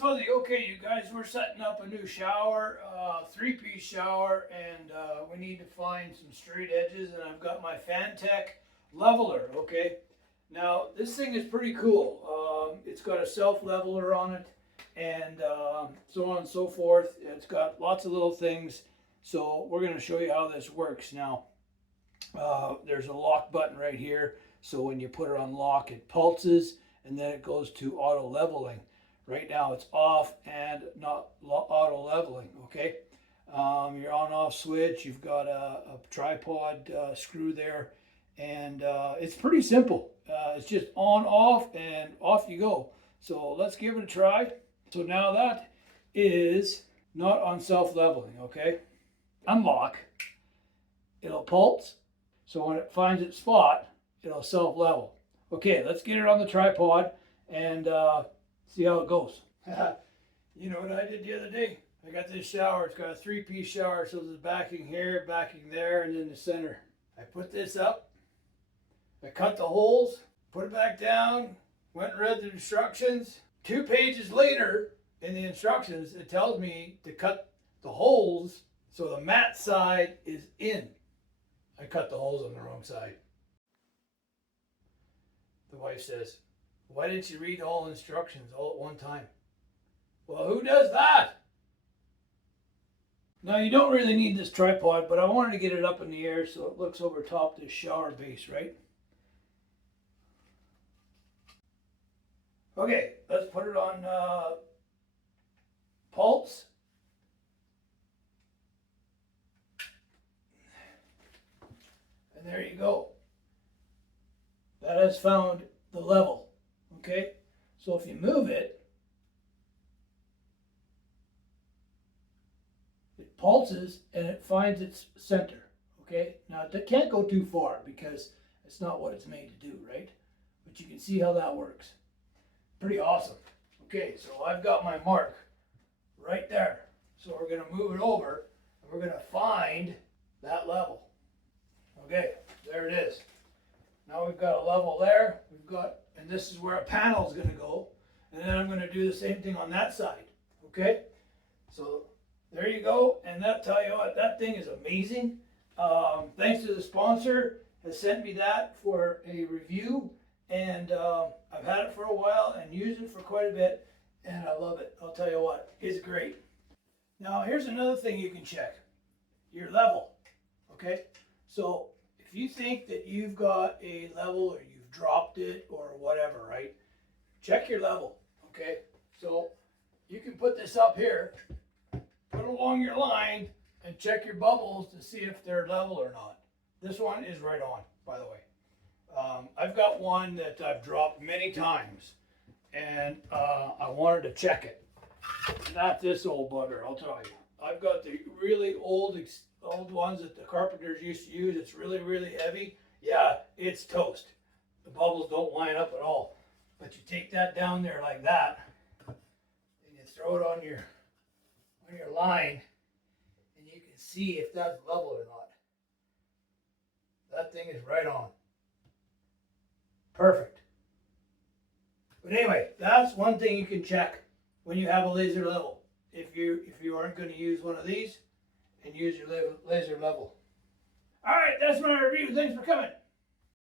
Fuzzy. Okay, you guys, we're setting up a new shower, three-piece shower, and we need to find some straight edges, and I've got my Fanttik leveler, okay? Now, this thing is pretty cool. It's got a self-leveler on it, and so on and so forth. It's got lots of little things, so we're going to show you how this works. Now, there's a lock button right here, so when you put it on lock, it pulses, and then it goes to auto leveling. Right now it's off and not auto leveling, okay? Your on-off switch, you've got a tripod screw there, and it's pretty simple. It's just on, off, and off you go. So let's give it a try. So now that is not on self-leveling, okay? Unlock, it'll pulse, so when it finds its spot, it'll self-level. Okay, let's get it on the tripod and see how it goes. You know what I did the other day? I got this shower. It's got a three-piece shower, so there's backing here, backing there, and then the center. I put this up. I cut the holes, put it back down, went and read the instructions. 2 pages later in the instructions, it tells me to cut the holes so the matte side is in. I cut the holes on the wrong side. The wife says, "Why didn't you read all instructions all at one time?" Well, who does that? Now, you don't really need this tripod, but I wanted to get it up in the air so it looks over top this shower base, right? Okay, let's put it on pulse. And there you go. That has found the level, okay? So if you move it, it pulses and it finds its center, okay? Now it can't go too far because it's not what it's made to do, right? But you can see how that works. Pretty awesome. Okay, so I've got my mark right there. So we're gonna move it over and we're gonna find that level. Okay, there it is. Now we've got a level there, and this is where a panel is going to go, and then I'm going to do the same thing on that side, okay? So there you go, and that tell you what, that thing is amazing. Thanks to the sponsor, has sent me that for a review, and I've had it for a while and used it for quite a bit, and I love it. I'll tell you what, it's great. Now here's another thing you can check, your level, okay? So if you think that you've got a level or you've dropped it or whatever, right? Check your level, okay? So you can put this up here, put it along your line, and check your bubbles to see if they're level or not. This one is right on, by the way. I've got one that I've dropped many times, and I wanted to check it. Not this old bugger, I'll tell you. I've got the really old ones that the carpenters used to use. It's really, really heavy. Yeah, it's toast. The bubbles don't line up at all. But you take that down there like that, and you throw it on your line, and you can see if that's level or not. That thing is right on. Perfect. But anyway, that's one thing you can check when you have a laser level. If you aren't going to use one of these, and use your laser level. All right, that's my review. Thanks for coming.